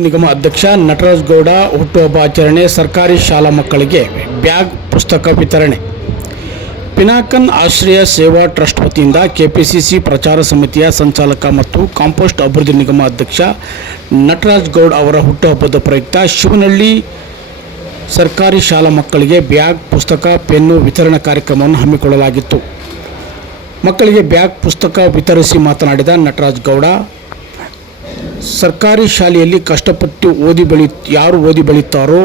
ನಿಗಮ ಅಧ್ಯಕ್ಷ ನಟರಾಜ್ ಗೌಡ ಹುಟ್ಟುಹಬ್ಬ ಆಚರಣೆ. ಸರ್ಕಾರಿ ಶಾಲಾ ಮಕ್ಕಳಿಗೆ ಬ್ಯಾಗ್, ಪುಸ್ತಕ ವಿತರಣೆ. ಪಿನಾಕನ್ ಆಶ್ರಯ ಸೇವಾ ಟ್ರಸ್ಟ್ ವತಿಯಿಂದ ಕೆಪಿಸಿಸಿ ಪ್ರಚಾರ ಸಮಿತಿಯ ಸಂಚಾಲಕ ಮತ್ತು ಕಾಂಪೋಸ್ಟ್ ಅಭಿವೃದ್ಧಿ ನಿಗಮ ಅಧ್ಯಕ್ಷ ನಟರಾಜ್ ಗೌಡ ಅವರ ಹುಟ್ಟುಹಬ್ಬದ ಪ್ರಯುಕ್ತ ಶಿವನಹಳ್ಳಿ ಸರ್ಕಾರಿ ಶಾಲಾ ಮಕ್ಕಳಿಗೆ ಬ್ಯಾಗ್, ಪುಸ್ತಕ, ಪೆನ್ನು ವಿತರಣಾ ಕಾರ್ಯಕ್ರಮವನ್ನು ಹಮ್ಮಿಕೊಳ್ಳಲಾಗಿತ್ತು. ಮಕ್ಕಳಿಗೆ ಬ್ಯಾಗ್, ಪುಸ್ತಕ ವಿತರಿಸಿ ಮಾತನಾಡಿದ ನಟರಾಜ್ ಗೌಡ, ಸರ್ಕಾರಿ ಶಾಲೆಯಲ್ಲಿ ಕಷ್ಟಪಟ್ಟು ಯಾರು ಓದಿ ಬೆಳೆಯುತ್ತಾರೋ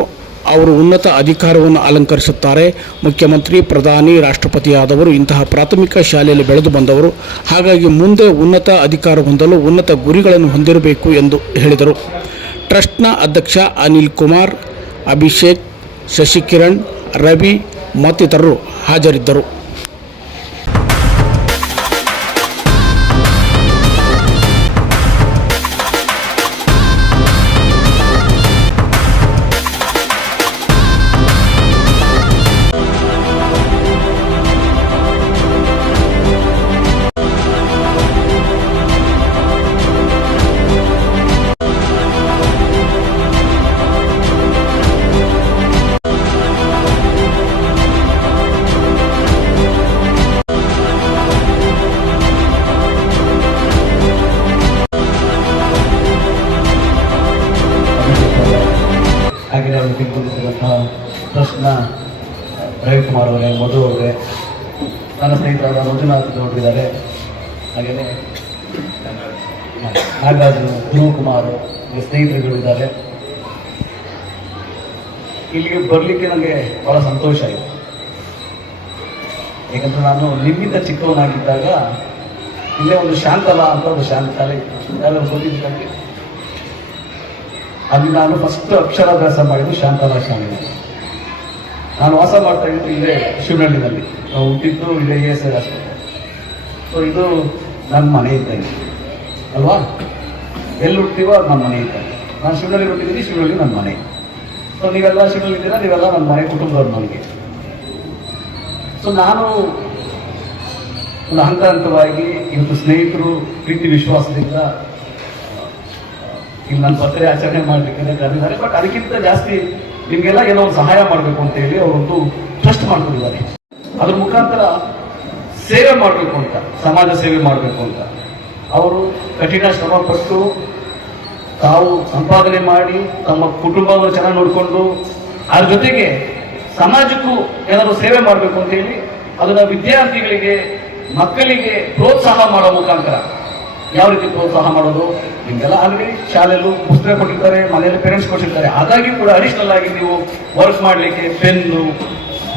ಅವರು ಉನ್ನತ ಅಧಿಕಾರವನ್ನು ಅಲಂಕರಿಸುತ್ತಾರೆ. ಮುಖ್ಯಮಂತ್ರಿ, ಪ್ರಧಾನಿ, ರಾಷ್ಟ್ರಪತಿಯಾದವರು ಇಂತಹ ಪ್ರಾಥಮಿಕ ಶಾಲೆಯಲ್ಲಿ ಬೆಳೆದು ಬಂದವರು. ಹಾಗಾಗಿ ಮುಂದೆ ಉನ್ನತ ಅಧಿಕಾರ ಹೊಂದಲು ಉನ್ನತ ಗುರಿಗಳನ್ನು ಹೊಂದಿರಬೇಕು ಎಂದು ಹೇಳಿದರು. ಟ್ರಸ್ಟ್ನ ಅಧ್ಯಕ್ಷ ಅನಿಲ್ ಕುಮಾರ್, ಅಭಿಷೇಕ್, ಶಶಿಕಿರಣ್, ರವಿ ಮತ್ತಿತರರು ಹಾಜರಿದ್ದರು. ಹಾಗೆ ಅವರು ತಿಳ್ಕೊಂಡಿರುವಂತಹ ಟ್ರಸ್ಟ್ನ ರವಿಕುಮಾರ್ ಅವರೇ, ಮಧು ಅವರೇ, ನನ್ನ ಸ್ನೇಹಿತರಾದ ಮಂಜುನಾಥ್ ಗೌಡರಿದ್ದಾರೆ, ಹಾಗೆಯೇ ನಾಗರಾಜು, ಧ್ರುವಕುಮಾರ್ ಸ್ನೇಹಿತರುಗಳಿದ್ದಾರೆ. ಇಲ್ಲಿಗೆ ಬರಲಿಕ್ಕೆ ನನಗೆ ಭಾಳ ಸಂತೋಷ ಆಯಿತು. ಯಾಕಂದರೆ ನಾನು ನಿಮ್ಮಿಂದ ಚಿಕ್ಕವನಾಗಿದ್ದಾಗ ಇಲ್ಲೇ ಒಂದು ಶಾಂತಲಾ ಅಂತ ಒಂದು ಶಾಲೆ ಇತ್ತು, ಗೊತ್ತಿದ್ದಂಗೆ ಅಲ್ಲಿ ನಾನು ಫಸ್ಟ್ ಅಕ್ಷರಾಭ್ಯಾಸ ಮಾಡಿದ್ದು ಶಾಂತಲಾ ಶಾಲೆ. ನಾನು ವಾಸ ಮಾಡ್ತಾ ಇದ್ದು ಇಲ್ಲೇ ಶಿವನಹಳ್ಳಿನಲ್ಲಿ, ನಾವು ಹುಟ್ಟಿದ್ದು ಇಲ್ಲೇ ESI ಆಸ್ಪತ್ರೆ. ಸೊ ಇದು ನನ್ನ ಮನೆ ಇದ್ದಂಗೆ ಅಲ್ವಾ, ಎಲ್ಲಿ ಹುಡ್ತೀವೋ ಅದು ನಮ್ಮ ಮನೆ ಇದ್ದಂಗೆ. ನಾನು ಶಿವನಹಳ್ಳಿ ಹುಟ್ಟಿದ್ದೀನಿ, ಶಿವನಹಳ್ಳಿ ನನ್ನ ಮನೆ. ಸೊ ನೀವೆಲ್ಲ ಶಿವನಹಳ್ಳಿ ಇದ್ದೀರಾ, ನೀವೆಲ್ಲ ನನ್ನ ಮನೆ ಕುಟುಂಬದವ್ರು ನನಗೆ. ಸೊ ನಾನು ಒಂದು ಹಂತ ಹಂತವಾಗಿ ಇವತ್ತು ಸ್ನೇಹಿತರು ಪ್ರೀತಿ ವಿಶ್ವಾಸದಿಂದ ಇಲ್ಲಿ ನನ್ನ ಪತ್ರೆ ಆಚರಣೆ ಮಾಡಲಿಕ್ಕೆ ಕರೆದಿದ್ದಾರೆ. ಬಟ್ ಅದಕ್ಕಿಂತ ಜಾಸ್ತಿ ನಿಮಗೆಲ್ಲ ಏನೋ ಒಂದು ಸಹಾಯ ಮಾಡಬೇಕು ಅಂತ ಹೇಳಿ ಅವರೊಂದು ಟ್ರಸ್ಟ್ ಮಾಡ್ಕೊಂಡಿದ್ದಾರೆ. ಅದ್ರ ಮುಖಾಂತರ ಸೇವೆ ಮಾಡಬೇಕು ಅಂತ, ಸಮಾಜ ಸೇವೆ ಮಾಡಬೇಕು ಅಂತ ಅವರು ಕಠಿಣ ಶ್ರಮ ಪಟ್ಟು ತಾವು ಸಂಪಾದನೆ ಮಾಡಿ ತಮ್ಮ ಕುಟುಂಬವನ್ನು ಚೆನ್ನಾಗಿ ನೋಡಿಕೊಂಡು ಅದ್ರ ಜೊತೆಗೆ ಸಮಾಜಕ್ಕೂ ಏನಾದರೂ ಸೇವೆ ಮಾಡಬೇಕು ಅಂತ ಹೇಳಿ ಅದನ್ನ ವಿದ್ಯಾರ್ಥಿಗಳಿಗೆ, ಮಕ್ಕಳಿಗೆ ಪ್ರೋತ್ಸಾಹ ಮಾಡೋ ಮುಖಾಂತರ. ಯಾವ ರೀತಿ ಪ್ರೋತ್ಸಾಹ ಮಾಡೋದು, ನಿಮಗೆಲ್ಲ ಆಲ್ರೆಡಿ ಶಾಲೆಯಲ್ಲೂ ಪುಸ್ತಕ ಕೊಟ್ಟಿರ್ತಾರೆ, ಮನೆಯಲ್ಲಿ ಪೇರೆಂಟ್ಸ್ ಕೊಟ್ಟಿರ್ತಾರೆ. ಹಾಗಾಗಿ ಕೂಡ ಅಡಿಷನಲ್ ಆಗಿ ನೀವು ವರ್ಕ್ ಮಾಡಲಿಕ್ಕೆ ಪೆನ್ನು,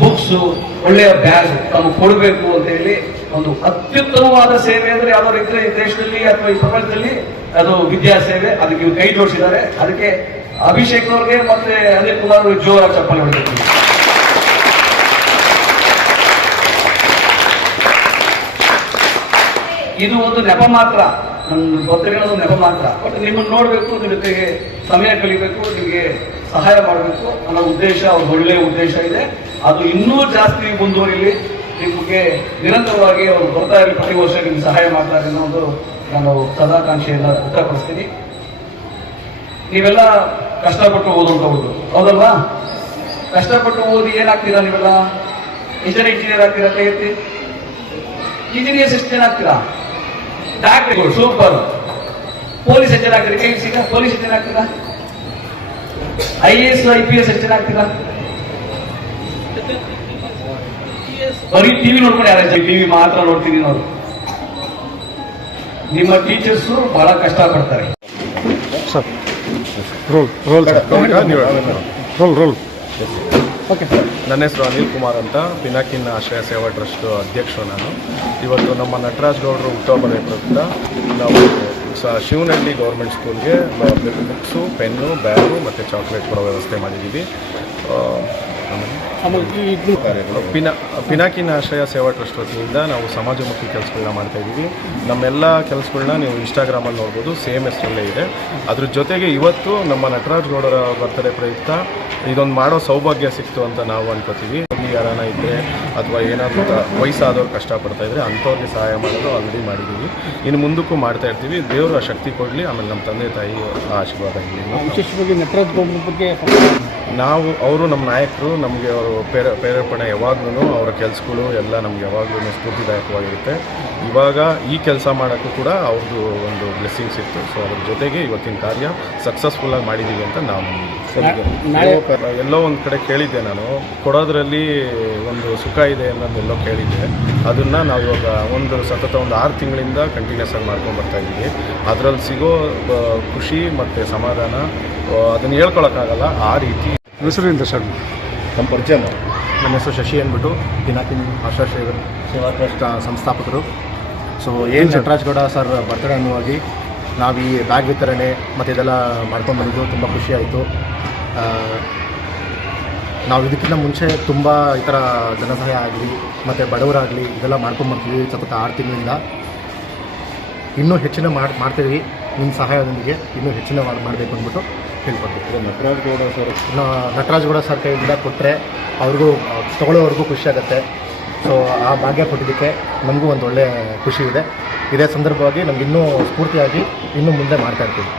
ಬುಕ್ಸು, ಒಳ್ಳೆಯ ಬ್ಯಾಗ್ ತಾವು ಕೊಡಬೇಕು ಅಂತ ಹೇಳಿ ಒಂದು ಅತ್ಯುತ್ತಮವಾದ ಸೇವೆ ಅಂದರೆ ಯಾವುದೋ ಇದ್ರೆ ಈ ದೇಶದಲ್ಲಿ ಅಥವಾ ಈ ಪ್ರಪಂಚದಲ್ಲಿ ಅದು ವಿದ್ಯಾ ಸೇವೆ. ಅದಕ್ಕೆ ಇವ್ರು ಕೈ ಜೋಡಿಸಿದ್ದಾರೆ. ಅದಕ್ಕೆ ಅಭಿಷೇಕ್ ಅವ್ರಿಗೆ ಮತ್ತೆ ಅನಿಲ್ ಕುಮಾರ್ ಅವ್ರಿಗೆ ಜೋರಾಗಿ ಚಪ್ಪಾಳೆ ಹೊಡೆದಿತ್ತು. ಇದು ಒಂದು ನೆಪ ಮಾತ್ರ, ನನ್ನ ಗೊತ್ತಿರೋದು ನೆಪ ಮಾತ್ರ. ಬಟ್ ನಿಮ್ಮನ್ನು ನೋಡಬೇಕು, ನಿಮ್ಮ ಜೊತೆಗೆ ಸಮಯ ಕಳಿಬೇಕು, ನಿಮಗೆ ಸಹಾಯ ಮಾಡಬೇಕು ಅನ್ನೋ ಉದ್ದೇಶ, ಅವ್ರ ಒಳ್ಳೆಯ ಉದ್ದೇಶ ಇದೆ. ಅದು ಇನ್ನೂ ಜಾಸ್ತಿ ಮುಂದುವರಿಲಿ, ನಿಮಗೆ ನಿರಂತರವಾಗಿ ಅವರು ಬರ್ತಾ ಇರಲಿ, ಪ್ರತಿ ವರ್ಷ ನಿಮ್ಗೆ ಸಹಾಯ ಮಾಡ್ತಾರೆ ಅನ್ನೋದು ನಾನು ಸದಾಕಾಂಕ್ಷೆಯಿಂದ ವ್ಯಕ್ತಪಡಿಸ್ತೀನಿ. ನೀವೆಲ್ಲ ಕಷ್ಟಪಟ್ಟು ಓದುವಂಥವ್ರು ಹೌದಲ್ವಾ? ಕಷ್ಟಪಟ್ಟು ಓದಿ ಏನಾಗ್ತೀರಾ ನೀವೆಲ್ಲ? ಇಂಜಿನಿಯರ್ ಆಗ್ತೀರಾ? ಕೈ ಎತ್ತಿ. ಇಂಜಿನಿಯರ್ಸ್ ಎಷ್ಟು ಜನ ಆಗ್ತೀರಾ? ಡಾಕ್ಟರ್ಗಳು ಸೂಪರ್. ಪೊಲೀಸ್ ಎಷ್ಟು ಜನ ಆಗ್ತೀರಾ? ಕೈ ಸಿಗ. ಪೊಲೀಸ್ ಎಷ್ಟು ಜನ ಆಗ್ತೀರಾ? IAS, IPS ಎಷ್ಟು ಜನ ಆಗ್ತೀರಾ? ಬರೀ ಟಿವಿ ನೋಡ್ಕೊಂಡು ಯಾರು ಟಿವಿ ಮಾತ್ರ ನೋಡ್ತೀನಿ ನೋಡು. ನಿಮ್ಮ ಟೀಚರ್ಸು ಬಹಳ ಕಷ್ಟ ಪಡ್ತಾರೆ. ನನ್ನ ಹೆಸರು ಅನಿಲ್ ಕುಮಾರ್ ಅಂತ, ಪಿನಾಕಿನ್ ಆಶ್ರಯ ಸೇವಾ ಟ್ರಸ್ಟ್ ಅಧ್ಯಕ್ಷರು ನಾನು. ಇವತ್ತು ನಮ್ಮ ನಟರಾಜ್ ಗೌಡರು ಹುಟ್ಟುಹಬ್ಬದ ಪ್ರಯುಕ್ತ ನಾವು ಶಿವನಹಳ್ಳಿ ಗೌರ್ಮೆಂಟ್ ಸ್ಕೂಲ್ಗೆ ಬುಕ್ಸು, ಪೆನ್ನು, ಬ್ಯಾಗು ಮತ್ತು ಚಾಕ್ಲೇಟ್ ಕೊಡೋ ವ್ಯವಸ್ಥೆ ಮಾಡಿದ್ದೀವಿ. ಪಿನಾಕಿನ ಆಶ್ರಯ ಸೇವಾ ಟ್ರಸ್ಟ್ ವತಿಯಿಂದ ನಾವು ಸಮಾಜಮುಖಿ ಕೆಲಸಗಳನ್ನ ಮಾಡ್ತಾಯಿದ್ದೀವಿ. ನಮ್ಮೆಲ್ಲ ಕೆಲಸಗಳನ್ನ ನೀವು ಇನ್ಸ್ಟಾಗ್ರಾಮಲ್ಲಿ ನೋಡ್ಬೋದು, ಸೇಮ್ ಹೆಸರಲ್ಲೇ ಇದೆ. ಅದ್ರ ಜೊತೆಗೆ ಇವತ್ತು ನಮ್ಮ ನಟರಾಜ್ ಗೌಡರ ಬರ್ತ್ಡೇ ಪ್ರಯುಕ್ತ ಇದೊಂದು ಮಾಡೋ ಸೌಭಾಗ್ಯ ಸಿಕ್ತು ಅಂತ ನಾವು ಅನ್ಕೋತೀವಿ. ಯಾರನ್ನ ಇದ್ದರೆ ಅಥವಾ ಏನಾದರೂ ವಯಸ್ಸಾದವ್ರು ಕಷ್ಟಪಡ್ತಾಯಿದ್ರೆ ಅಂಥವ್ರಿಗೆ ಸಹಾಯ ಮಾಡೋದು ಆಲ್ರೆಡಿ ಮಾಡಿದ್ದೀವಿ. ಇನ್ನು ಮುಂದಕ್ಕೂ ಮಾಡ್ತಾ ಇರ್ತೀವಿ. ದೇವರು ಆ ಶಕ್ತಿ ಕೊಡಲಿ. ಆಮೇಲೆ ನಮ್ಮ ತಂದೆ ತಾಯಿ ಆಶೀರ್ವಾದ ಇರಲಿ. ವಿಶೇಷವಾಗಿ ನಟರಾಜ್ ಗೌಡ್ರ ಬಗ್ಗೆ ಅವರು ನಮ್ಮ ನಾಯಕರು. ನಮಗೆ ಅವರು ಪ್ರೇರೇಪಣೆ ಯಾವಾಗ್ಲೂ ಅವರ ಕೆಲಸಗಳು ಎಲ್ಲ ನಮ್ಗೆ ಯಾವಾಗಲೂ ಸ್ಫೂರ್ತಿದಾಯಕವಾಗಿರುತ್ತೆ. ಇವಾಗ ಈ ಕೆಲಸ ಮಾಡೋಕ್ಕೂ ಕೂಡ ಅವ್ರದ್ದು ಒಂದು ಬ್ಲೆಸ್ಸಿಂಗ್ಸ್ ಇತ್ತು. ಸೊ ಅದ್ರ ಜೊತೆಗೆ ಇವತ್ತಿನ ಕಾರ್ಯ ಸಕ್ಸಸ್ಫುಲ್ಲಾಗಿ ಮಾಡಿದ್ದೀವಿ ಅಂತ ನಾವು ಎಲ್ಲೋ ಒಂದು ಕಡೆ ಕೇಳಿದ್ದೆ. ನಾನು ಕೊಡೋದ್ರಲ್ಲಿ ಒಂದು ಸುಖ ಇದೆ ಅನ್ನೋದೆಲ್ಲೋ ಕೇಳಿದ್ದೆ. ಅದನ್ನು ನಾವು ಇವಾಗ ಸತತ ಒಂದು 6 ತಿಂಗಳಿಂದ ಕಂಟಿನ್ಯೂಸ್ ಆಗಿ ಮಾಡ್ಕೊಂಡು ಬರ್ತಾಯಿದ್ದೀವಿ. ಅದರಲ್ಲಿ ಸಿಗೋ ಖುಷಿ ಮತ್ತು ಸಮಾಧಾನ ಅದನ್ನು ಹೇಳ್ಕೊಳಕ್ಕಾಗಲ್ಲ. ಆ ರೀತಿ ಹೆಸರಿಂದ ಸರ್ ನಮ್ಮ ಪರಿಚಯ. ನನ್ನ ಹೆಸರು ಶಶಿ ಅಂದ್ಬಿಟ್ಟು ಪಿನಾಕಿನ್ ಆಶ್ರಯ ಸೇವಾ ಟ್ರಸ್ಟ್ ಸಂಸ್ಥಾಪಕರು. So Nataraj Gowda sir birthday ಅನ್ನುವಾಗಿ ನಾವು ಈ ಬ್ಯಾಗ್ ವಿತರಣೆ ಮತ್ತು ಇದೆಲ್ಲ ಮಾಡ್ಕೊಂಡು ಬಂದಿದ್ದು ತುಂಬ ಖುಷಿಯಾಯಿತು. ನಾವು ಇದಕ್ಕಿಂತ ಮುಂಚೆ ತುಂಬ ಈ ಥರ ಜನಸಹಾಯ ಆಗಲಿ ಮತ್ತು ಬಡವರಾಗಲಿ ಇದೆಲ್ಲ ಮಾಡ್ಕೊಂಬರ್ತೀವಿ ಸತತ 6 ತಿಂಗಳಿಂದ. ಇನ್ನೂ ಹೆಚ್ಚಿನ ಮಾಡ್ತೀವಿ. ನಿಮ್ಮ ಸಹಾಯದೊಂದಿಗೆ ಇನ್ನೂ ಹೆಚ್ಚಿನ ಮಾಡಬೇಕು ಅಂದ್ಬಿಟ್ಟು ಹೇಳ್ಕೊಡ್ತೀವಿ. ನಟರಾಜ್ ಗೌಡ ಸರ್ ಕೈಯಿಂದ ಕೊಟ್ಟರೆ ಅವ್ರಿಗೂ ತೊಗೊಳ್ಳೋವರೆಗೂ ಖುಷಿಯಾಗತ್ತೆ. ಸೊ ಆ ಭಾಗ್ಯ ಕೊಟ್ಟಿದ್ದಕ್ಕೆ ನಮಗೂ ಒಂದು ಒಳ್ಳೆಯ ಖುಷಿ ಇದೆ. ಇದೇ ಸಂದರ್ಭವಾಗಿ ನಮ್ಗೆ ಇನ್ನೂ ಸ್ಫೂರ್ತಿಯಾಗಿ ಇನ್ನೂ ಮುಂದೆ ಮಾಡ್ತಾಯಿರ್ತೀವಿ.